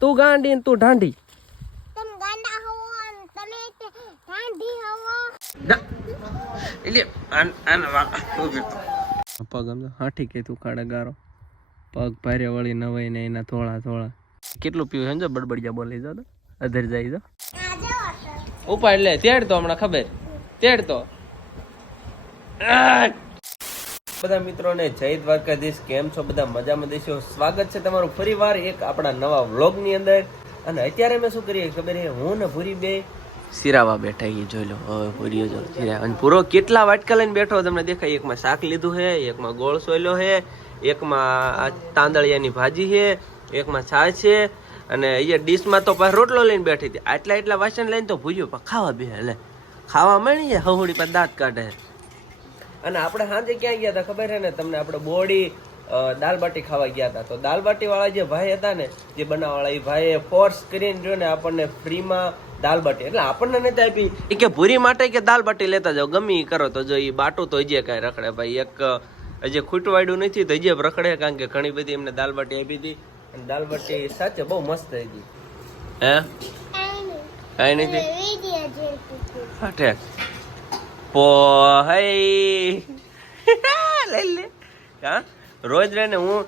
તું ગાંડી ને તું ઢાંઢી. તમ ગાંડા હવો અને તમે તે ગાંધી હવો એટલે આન આન પગ આમ હાઠી કે તું કાળા ગારો. પગ ભારે વળી નવાઈ ને એના થોડા થોડા કેટલું પીવું સમજો બડબડિયા બોલી જો અધર જાય વાટર ઉપાડ લે તેડ તો હમણાં ખબર. તેડ તો. બધા મિત્રોને જય દ્વારકાધીશ. કેમ છો બધા? મજામાં દેશો? સ્વાગત છે તમારું ફરીવાર એક આપણા નવા વ્લોગની અંદર. અને અત્યારે મેં શું કરીએ? ખબર છે? હું ને ભૂરી બે સિરાવા બેઠા એ જોઈ લો, હવે ભૂરીઓ જો સિરાવા અને પૂરો કેટલા વાટકા લઈને બેઠો તમને દેખાય? એકમાં શાક લીધું છે, એકમાં ગોળ સોયલો છે, એકમાં આ તાંદળિયાની ભાજી છે, એકમાં છાશ છે. અને એ ડીશમાં તો પાછો રોટલો લઈને બેઠી હતી. આટલા એટલા વાસણ લઈને તો ભૂલ્યો પણ ખાવા બે એટલે ખાવા મળી જાય હવડી પર દાંત કાઢે. અને આપણે સાંજે ક્યાં ગયા હતા ખબર છે ને? તમને આપણે બોડી દાલબાટી ખાવા ગયા હતા. તો દાલબાટીવાળા જે ભાઈ હતા ને જે બનાવવાળા એ ભાઈએ ફોર્સ કરીને જો ને આપણને ફ્રીમાં દાલબાટી એટલે આપણને નથી આપી. એ કે ભૂરી માટે કે દાલબાટી લેતા જાઓ? ગમે એ કરો તો જો એ બાટું તો હજી કાંઈ રખડે ભાઈ. એક હજી ખૂટવાડ્યું નથી તો હજી રખડે કારણ કે ઘણી બધી એમને દાલબાટી આપી હતી. અને દાલબાટી સાચે બહુ મસ્ત હતી. હે? કાંઈ નથી? હા જોઈતી અઠે પો લઈ લે. હા? રોજ રે ને હું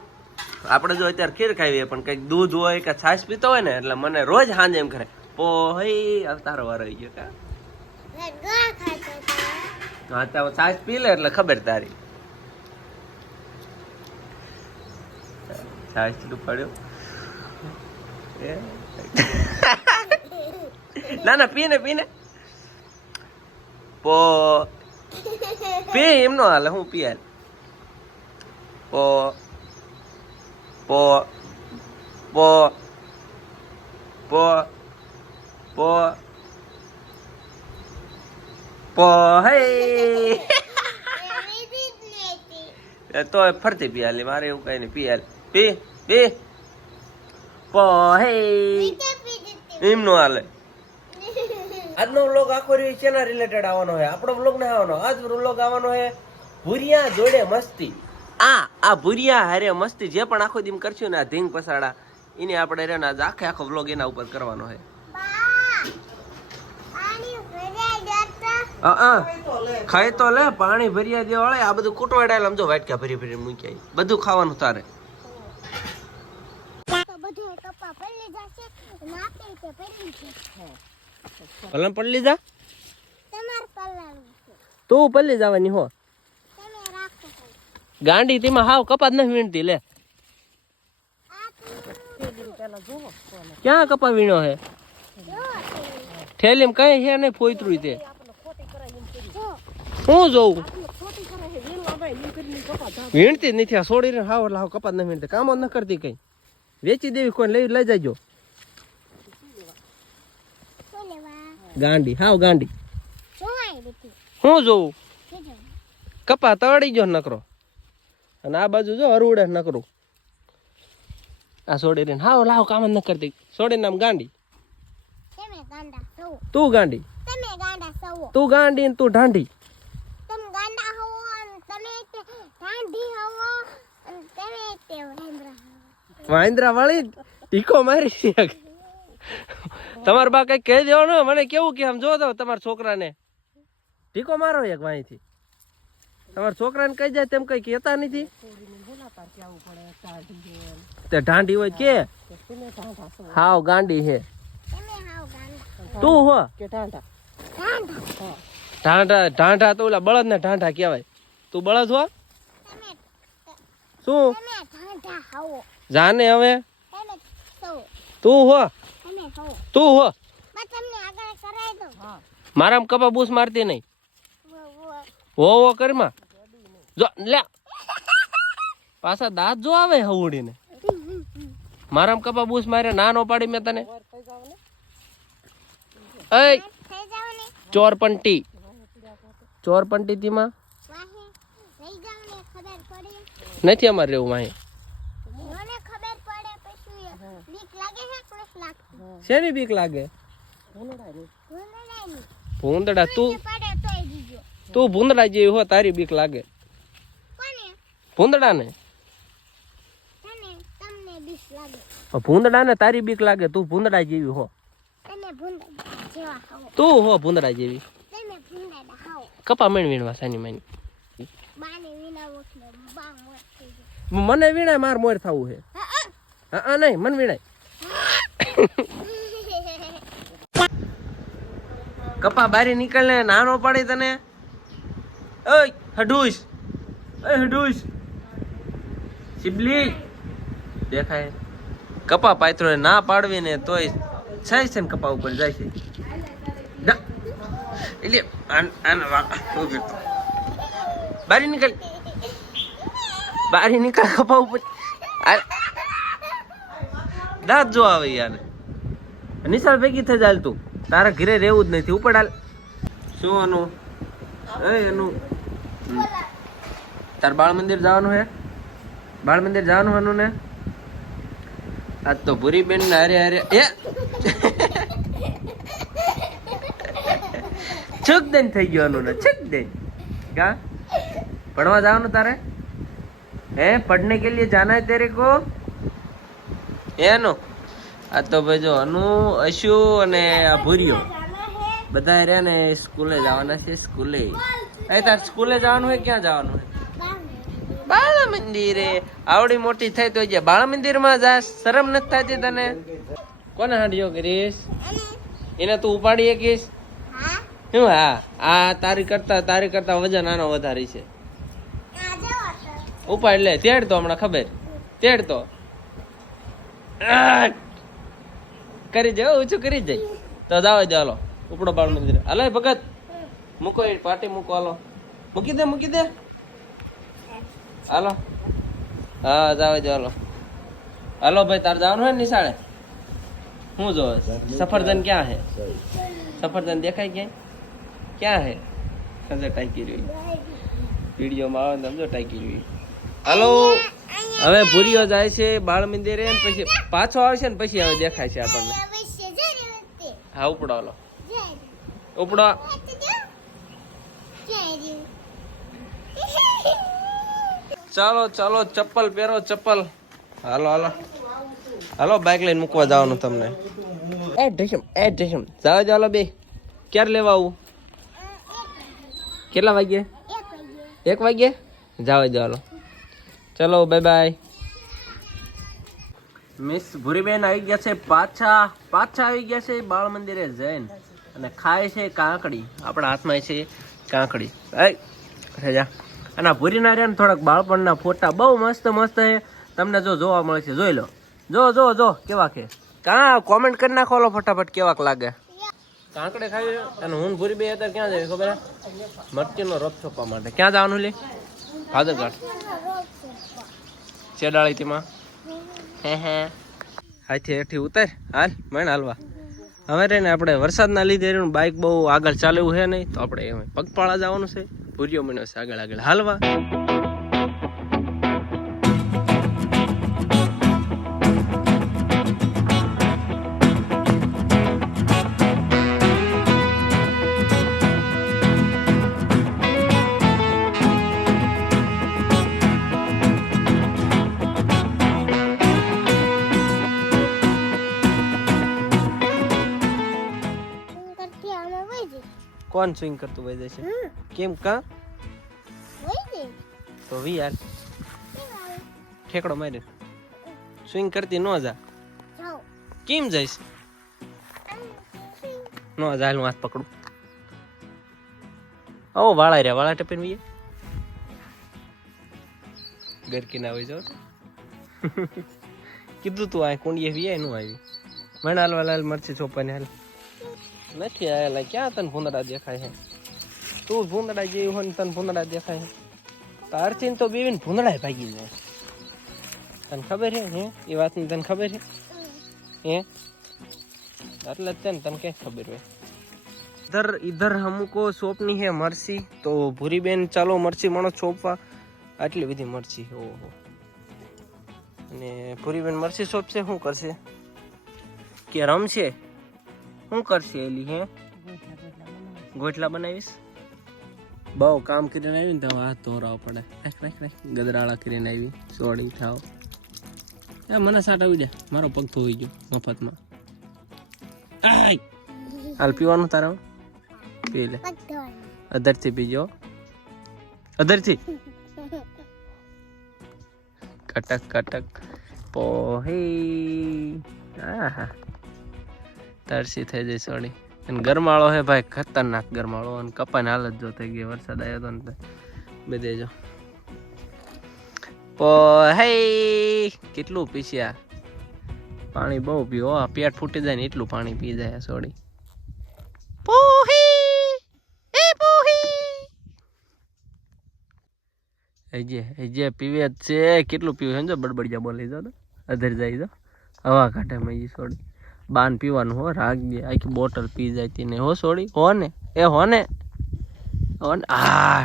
આપણે જો અત્યારે ખીર ખાઈએ પણ કંઈક દૂધ હોય કે છાશ પીતો હોય ને એટલે મને રોજ સાંજે એમ કરે પો હવે તારો વાર આવી ગયો કા? હા તો છાશ પી લે એટલે ખબર તારી. છાશ તું પડ્યો. ના ના પીને પીને પો પી એમનો હાલે હું પી હાલ. પો પો પો પો પો પો હે. તો ફરતી પી હાલી મારે એવું કઈ નહીં પી હાલ. પી પી. પો હે. વિધિ પી દીધી એમ નો હાલે. આજનો વ્લોગ આખો રહ્યો શેના રિલેટેડ આવવાનો છે આપણો વ્લોગ ને આવવાનો. આજ વ્લોગ આવવાનો છે ભૂરિયા જોડે મસ્તી. આ આ ભૂરિયા હારે મસ્તી જે પણ આખો દીમ કરશું ને આ ધીંગ પસાડા એને આપણે રહ્યો ને આજ આખે આખો વ્લોગ એના ઉપર કરવાનો છે બા આની ભરાઈ જતા હા હા ખાઈ તો લે પાણી ભર્યા દેવા વાળે આ બધું કુટવાડાયેલા આમ જો વાટકા ભરી ભરી મૂક્યા બધું ખાવાનું તારે. તો કપા પલ્લી જશે નાપે તે પડી છે તમાર પલ્લાનું છે. તું પલ્લી જવાની હો. ગાંડી તેમાં હાવ કપાત નથી વીણતી લે. ક્યાં કપા વીણો હે? જો થેલીમ કઈ છે નહીં ફોઈતરું તે શું જોઉં? વીણતી જ નથી આ છોડીને હાવ એટલે હાવ કપાત નથી વીણતી કામ જ ન કરતી કઈ. વેચી દેવી કોઈ લઈ લઈ જાજો શું લેવા ગાંડી. હાવ ગાંડી. હું જોઉં? કપા તળી ગયો નકરો. અને આ બાજુ જો હરુડે નકરો. આ સોડી રહીને હાવ લાવ કામ ન કરતી. સોડી નામ ગાંડી. તું ગાંડી. તું ગાંડી ને તું ઢાંડી. વાંદરા વાળી ટીકો મારી તમારા બા કઈ કહી દેવો ને? મને કેવું કે આમ જો તો તમારા છોકરાને. ટીકો મારો એક વાંહીથી તમારા છોકરાને કહી જાય તેમ કઈ કહેતા નથી? તે ઢાંડી હોય કે? હાવ ગાંડી ગાંડા તું હો. ઢાંડા ઢાંઢા ઢાંઢા તો ઓલા બળદ ને ઢાંઢા કહેવાય. તું બળદ હો? શું? જાને હવે? તું હો. તું હો. મારામ તમને આગળ કરાવી દો મારામાં કપા બૂસ મારતી નહીં. વો વો હો હો કરીમાં. જો લે. પાછા દાંત જો આવે હવડીને. મારામાં કપા બૂસ મારે નાનો પાડી મેં તને. એ ને ચોરપંટી. ચોરપંટી તીમાં વાહે. રહી જાવ ને ખબર પડે. નથી અમારે રહેવું વાહી મને ખબર પડે પછી બીક લાગે છે ક્રોસ લાગતું શેની બીક લાગે? ભૂંદડા તું તું ભૂંદડા જેવી હો તારી બીક લાગે. કોને? ભૂંદડા ને તને તમને બીક લાગે. ભૂંદડા ને તારી બીક લાગે તું ભૂંદડા જેવી હો. તું હો ભૂંદડા જેવી. તમે ભૂંડા ખાઓ કપા મેણ વીણવા સાની માની? મને વીણાય માર મોર થવું છે હા હા નહીં મને વીણાય. કપા બારી નીકળને, નાનો પડે તને. ઓય હડુશ ઓય હડુશ શિબલી, દેખાય. કપા પાત્રો ના પાડવી ને તોય જાય છે ને કપા ઉપર જાય છે. એટલે. બારી નીકળ. બારી નીકળ કપા ઉપર. દાંત જો આવે યાર. નિશાળ ભેગી થઈ જાય તું. તારા ઘરે રહેવું જ નથી. ઉપડાલ શું અનુ? એ અનુ. તાર બાળ મંદિર જવાનું હે? બાળ મંદિર જવાનું અનુ ને? આજ તો ભૂરી બેન ને હારે હારે એ! છુક દેન થઈ ગયો અનુ ને છુક દેન કા? पढ़वा जाओ તારે? तारे हैं કે के જાના जाना है तेरे એનો? આ તો ભાઈ જો અનુ અશુ અને આ ભૂર્યો. બધા રહ્યા ને સ્કૂલે જવાના છે સ્કૂલે. એ તાર સ્કૂલે જવાનું હોય ક્યાં જવાનું હોય? બાળ મંદિરે આવડી મોટી થઈ તો જે બાળ મંદિરમાં જા શરમ નથી થતી તને? કોને હાંડ્યો કરીશ? એને તું ઉપાડી શકીશ? શું? હા. આ તારી કરતા તારી કરતા વજન આનો વધારી છે. ઉપાડ લે તેડ તો હમણાં ખબર. તેડ તો! કરી જાય ઓછું કરી જાય તો જાવ હાલો, ઉપડો બાળ મંદિર. એ ભગત, મૂકો એ પાટી, મૂકો હાલો. મૂકી દે મૂકી દે. હાલો. હા જાવ દે હાલો. ભાઈ, તાર જવાનું હોય નિશાળે? હું જો સફરજન ક્યાં હે? સફરજન દેખાય ક્યાંય? ક્યાં હે? સમજો ટાઈકી રહ્યું. વિડીયોમાં આવે સમજો ટાઈકી રહ્યું. હાલો. હવે ભૂરીઓ જાય છે, બાળ મંદિરે ને પછી પાછો આવશે ને પછી હવે દેખાય છે આપણને. હા, ઉપડો હાલો. ઉપડો. ચાલો ચાલો, ચપ્પલ પહેરો, ચપ્પલ. હાલો હાલો. હાલો બાઇક લઈને મૂકવા જવાનું તમને. એ ઢેશમ એ ઢેશમ જાઓ ચાલો બે. ક્યારે લેવા આવું? કેટલા વાગ્યે? એક વાગ્યે? જાઓ, હાલો. ચલો બાય બાય મિસ ભૂરીબેન આવી ગયા છે પાછા પાછા આવી ગયા છે બાળ મંદિરે જૈન અને ખાય છે કાંકડી. આપણા હાથમાં છે કાંકડી. એ જા અને આ ભૂરીના રહ્યા થોડાક બાળપણના ફોટા બહુ મસ્ત મસ્ત છે. તમને જો જોવા મળે છે, જોઈ લો. જો જો જો, કેવા કે? કાં કોમેન્ટ કરી નાખો લો ફટાફટ કેવાક લાગે. કાંકડે ખાવી અને હું ભૂરી બે અત્યારે ક્યાં જાય ખબર મરચીનો રથ છોપવા માટે. ક્યાં જવાનું લે? ભાદરઘાટ ચેડાળી તેમાં હે હે. હાથી હેઠી ઉતાર. હાલ, મેણ હાલવા. હવે રે ને આપણે વરસાદના લીધે બાઇક બહુ આગળ ચાલવું છે નહીં, તો આપણે પગપાળા જવાનું છે. ભૂર્યો મહિનો છે આગળ આગળ. હાલવા. કોણ સ્વિંગ કરતું વહી જશે કેમ કા? તો વી યાર. ઠેકડો મારે સ્વિંગ કરતી ન જા. કેમ જઈશ? ન જા હાલ હું હાથ પકડું. ઓ વાળા રે વાળા ટપીને વીએ. ગરકી ના હોય જાવ કીધું તું આ કુંડીએ વીએ નું આવી. મણાલ વાલાલ મરચી ચોપાને હાલ. નથી આવેલા. ક્યાં તને ભૂંદડા દેખાય છે? તું ભૂંદડા જેવી હોય ને તને ભૂંદડા દેખાય છે. તારથી તો બીવીને ભૂંદડા ભાગી જાય. તને ખબર છે, હે? એ વાતની તને ખબર છે? હે? એટલે જ તને તને ક્યાંક ખબર હોય. ઇધર ઇધર અમુકો સોપની હે મરસી. તો ભૂરી બેન ચાલો મરસી મણો સોંપવા. આટલી બધી મરસી, ઓહો. અને ભૂરી બેન મરસી સોંપશે, શું કરશે? કે રમશે? શું કરશે એલી હે? ગોટલા બનાવીશ? બહુ કામ કરીને આવી ને તો હાથ ધોરાવ પડે. રાખ રાખ રાખ. ગદરાળા કરીને આવી સોડી થાવ. એ મને સાટ આવી જાય મારો પગ ધોઈ ગયો મફતમાં. આય! હાલ પીવાનું તારા પી લે. અધરથી પીજો. અધરથી. કટક કટક. પોહી આહા. તરસી થઈ જઈ સોડી અને ગરમાળો હે ભાઈ, ખતરનાક ગરમાળો અને કપાની હાલત જો થઈ ગઈ, વરસાદ આવ્યો તો ને બધે જો. હે, કેટલું પીસ્યા? પાણી બહુ પીવો પેટ ફૂટી જાય ને એટલું પાણી પી જાય સોડી હજે હજે પીવે જ છે, કેટલું પીવે સમજો, બડબડિયા બોલી જો તો. અધર જાય તો હવા કાઢે મજી સોડી બાન પીવાનું હો રાખજે આખી બોટલ પી જાય તેને હો સોડી હો ને એ હો ને આ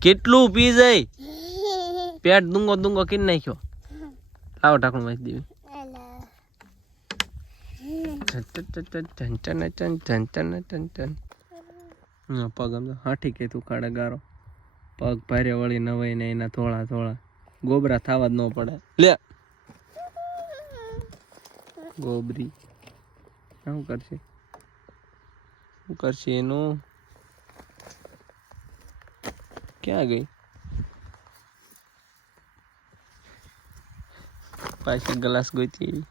કેટલું પી જાય પેટ દુંગો દુંગો કીન નાખ્યો લાવો ઢાંકણું વાંચી દેવી પગ આમ તો હાઠી કે તું કાઢે ગારો પગ ભારે વળી નવાઈ ને એના થોડા થોડા ગોબરા થવા જ ન પડે લે ગોબરી. શું કરશે? શું કરશે એનું? ક્યાં ગઈ? પાછી ગ્લાસ ગોતી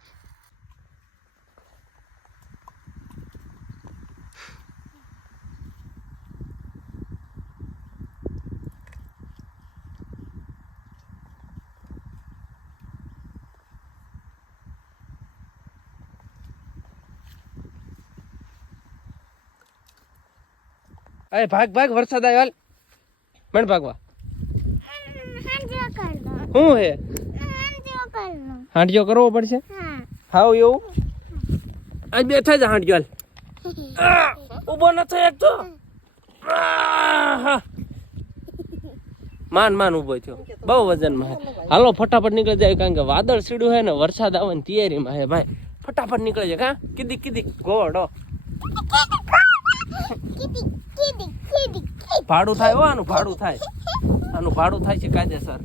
અરે ભાગ ભાગ, વરસાદ આવ્યો, હાલ. મણ ભાગવા. શું હે? હાંડિયો કરવો પડશે? હાવ એવું? આજ બેઠા જ હાંડિયો હાલ. ઊભો ન થયો એક તો. માન માન ઊભો થયો. બહુ વજનમાં હે. હાલો, ફટાફટ નીકળી જાય, કારણ કે વાદળ સીડું હે ને, વરસાદ આવવાની તૈયારીમાં હે, ભાઈ. ફટાફટ નીકળે છે કા? કીધી કીધી ગોડો ભાડું થાય હો આનું ભાડું થાય. આનું ભાડું થાય છે કાયદેસર.